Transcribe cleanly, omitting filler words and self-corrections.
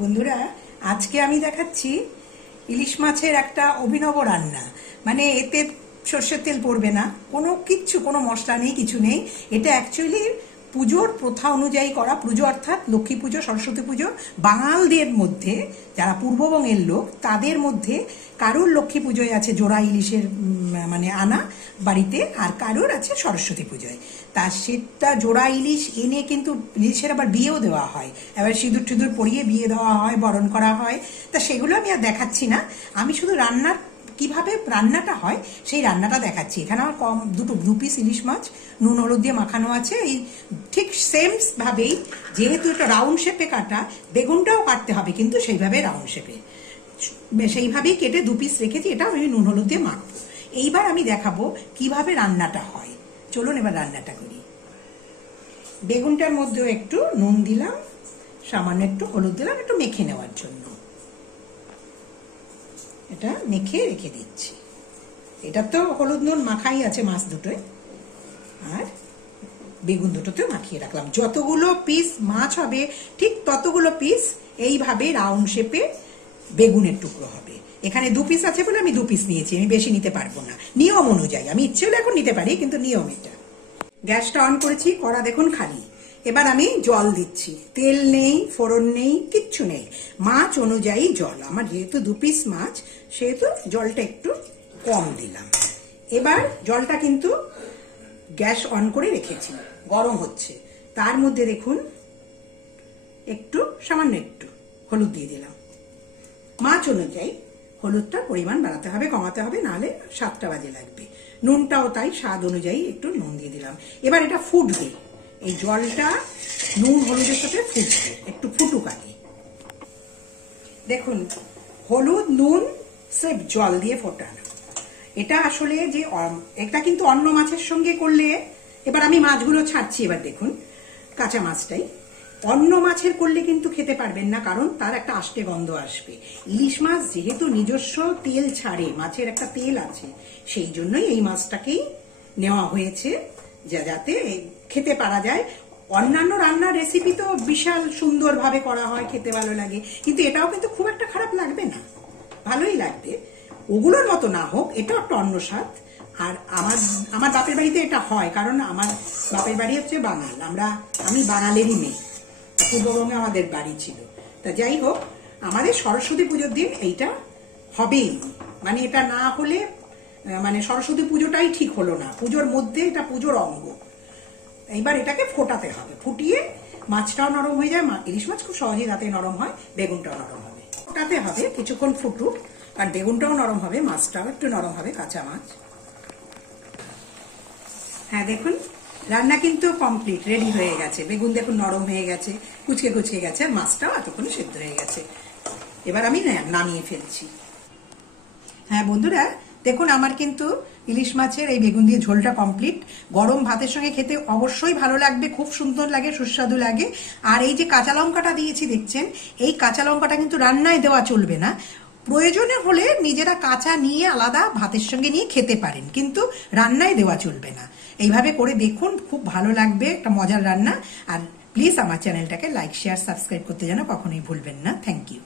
বন্ধুরা, আজকে আমি দেখাচ্ছি ইলিশ মাছের একটা অভিনব রান্না। মানে এতে সর্ষের তেল পড়বে না, কোনো মশলা নেই, কিছু নেই। এটা অ্যাকচুয়ালি পুজোর প্রথা অনুযায়ী করা। পুজো অর্থাৎ লক্ষ্মী পুজো, সরস্বতী পুজো। বাঙালদের মধ্যে, যারা পূর্ববঙ্গের লোক, তাদের মধ্যে কারুর লক্ষ্মী পুজোয় আছে জোড়া ইলিশের মানে আনা বাড়িতে, আর কারুর আছে সরস্বতী পুজোয়। তা সেটা জোড়া ইলিশ এনে কিন্তু ইলিশের আবার বিয়েও দেওয়া হয়, এবার সিঁদুর টিঁদুর পরিয়ে বিয়ে দেওয়া হয়, বরণ করা হয়। তা সেগুলো আমি আর দেখাচ্ছি না, আমি শুধু কিভাবে রান্নাটা হয় সেই রান্নাটা দেখাচ্ছি। এখানে আমার দু পিস ইলিশ মাছ নুন হলুদ দিয়ে মাখানো আছে। এই ঠিক সেম ভাবেই, যেহেতু এটা রাউন্ড শেপে কাটা, বেগুনটাও কাটতে হবে কিন্তু সেইভাবে রাউন্ড শেপে, সেইভাবেই কেটে দু পিস রেখেছি। এটা আমি নুন হলুদ দিয়ে মাখবো। এইবার আমি দেখাবো কিভাবে রান্নাটা হয়। চলুন এবার রান্নাটা করি। বেগুনটার মধ্যেও একটু নুন দিলাম, সামান্য একটু হলুদ দিলাম, একটু মেখে নেওয়ার জন্য। এটা মেখে রেখে দিচ্ছি। এটা তো হলুদ নুন মাখাই আছে মাছ দুটোয়, আর বেগুন দুটোতেও মাখিয়ে রাখলাম। যতগুলো পিস মাছ হবে ঠিক ততগুলো পিস এইভাবে রাউন্ড শেপে বেগুনের টুকরো হবে। এখানে দু পিস আছে বলে আমি দু পিস নিয়েছি, আমি বেশি নিতে পারবো না নিয়ম অনুযায়ী। আমি ইচ্ছে হলে এখন নিতে পারি, কিন্তু নিয়ম এটা। গ্যাসটা অন করেছি, কড়া দেখুন খালি। এবার আমি জল দিচ্ছি। তেল নেই, ফোড়ন নেই, কিচ্ছু নেই, মাছ অনুযায়ী জল। আমার যেহেতু দু পিস মাছ, সেহেতু জলটা একটু কম দিলাম। এবার জলটা কিন্তু গ্যাস অন করে রেখেছি, গরম হচ্ছে। তার মধ্যে দেখুন সামান্য একটু হলুদ দিয়ে দিলাম। মাছ অনুযায়ী হলুদটার পরিমাণ বাড়াতে হবে, কমাতে হবে, নাহলে স্বাদটা বাজে লাগবে। নুনটাও তাই, স্বাদ অনুযায়ী একটু নুন দিয়ে দিলাম। এবার এটা ফুটবে, এই জলটা নুন হলুদের সাথে ফুটবে, একটু ফুটুক আগে। দেখুন হলুদ নুন সেফ জল দিয়ে ফোটানো। এটা আসলে যে এটা কিন্তু অন্য মাছের সঙ্গে করলে, এবার আমি মাছগুলো ছাড়ছি। এবার দেখুন কাঁচা মাছটাই, অন্য মাছের করলে কিন্তু খেতে পারবেন না, কারণ তার একটা আষ্টে গন্ধ আসবে। ইলিশ মাছ যেহেতু নিজস্ব তেল ছাড়ে, মাছের একটা তেল আছে, সেই জন্যই এই মাছটাকেই নেওয়া হয়েছে, যাতে খেতে পারা যায়। অন্যান্য রান্নার রেসিপি তো বিশাল সুন্দরভাবে করা হয়, খেতে ভালো লাগে, কিন্তু এটাও কিন্তু খুব একটা খারাপ লাগবে না, ভালোই লাগবে। ওগুলোর মতো না হোক, এটাও একটা অন্য স্বাদ। আর আমার বাপের বাড়িতে এটা হয়, কারণ আমার বাপের বাড়ি হচ্ছে বাঙাল। আমি বাঙালেরই মেয়ে, পূর্ববঙ্গে আমাদের বাড়ি ছিল। তা যাই হোক, আমাদের সরস্বতী পুজোর দিন এইটা হবেই। মানে এটা না হলে মানে সরস্বতী পুজোটাই ঠিক হলো না। পুজোর মধ্যে এটা পুজোর অঙ্গ। এইবার এটাকে ফোটাতে হবে, ফুটিয়ে মাছটাও নরম হয়ে যায়। ইলিশ মাছ খুব সহজেই রাতে নরম হয়, বেগুনটাও নরম হবে। ফোটাতে হবে, কিছুক্ষণ ফুটুক, আর বেগুনটাও নরম হবে, মাছটাও একটু নরম হবে, কাঁচা মাছ। হ্যাঁ দেখুন, রান্না কিন্তু কমপ্লিট, রেডি হয়ে গেছে। বেগুন দেখুন নরম হয়ে গেছে, কুচকে কুচকে গেছে, আর মাছটাও এতক্ষণ সেদ্ধ হয়ে গেছে। এবার আমি নামিয়ে ফেলছি। হ্যাঁ বন্ধুরা, দেখুন আমার কিন্তু ইলিশ মাছের এই বেগুন দিয়ে ঝোলটা কমপ্লিট। গরম ভাতের সঙ্গে খেতে অবশ্যই ভালো লাগবে, খুব সুন্দর লাগে, সুস্বাদু লাগে। আর এই যে কাঁচা লঙ্কাটা দিয়েছি দেখছেন, এই কাঁচা লঙ্কাটা কিন্তু রান্নায় দেওয়া চলবে না। প্রয়োজনে হলে নিজেরা কাঁচা নিয়ে আলাদা ভাতের সঙ্গে নিয়ে খেতে পারেন, কিন্তু রান্নায় দেওয়া চলবে না। এইভাবে করে দেখুন, খুব ভালো লাগবে, একটা মজার রান্না। আর প্লিজ আমার চ্যানেলটাকে লাইক, শেয়ার, সাবস্ক্রাইব করতে যেন কখনোই ভুলবেন না। Thank you.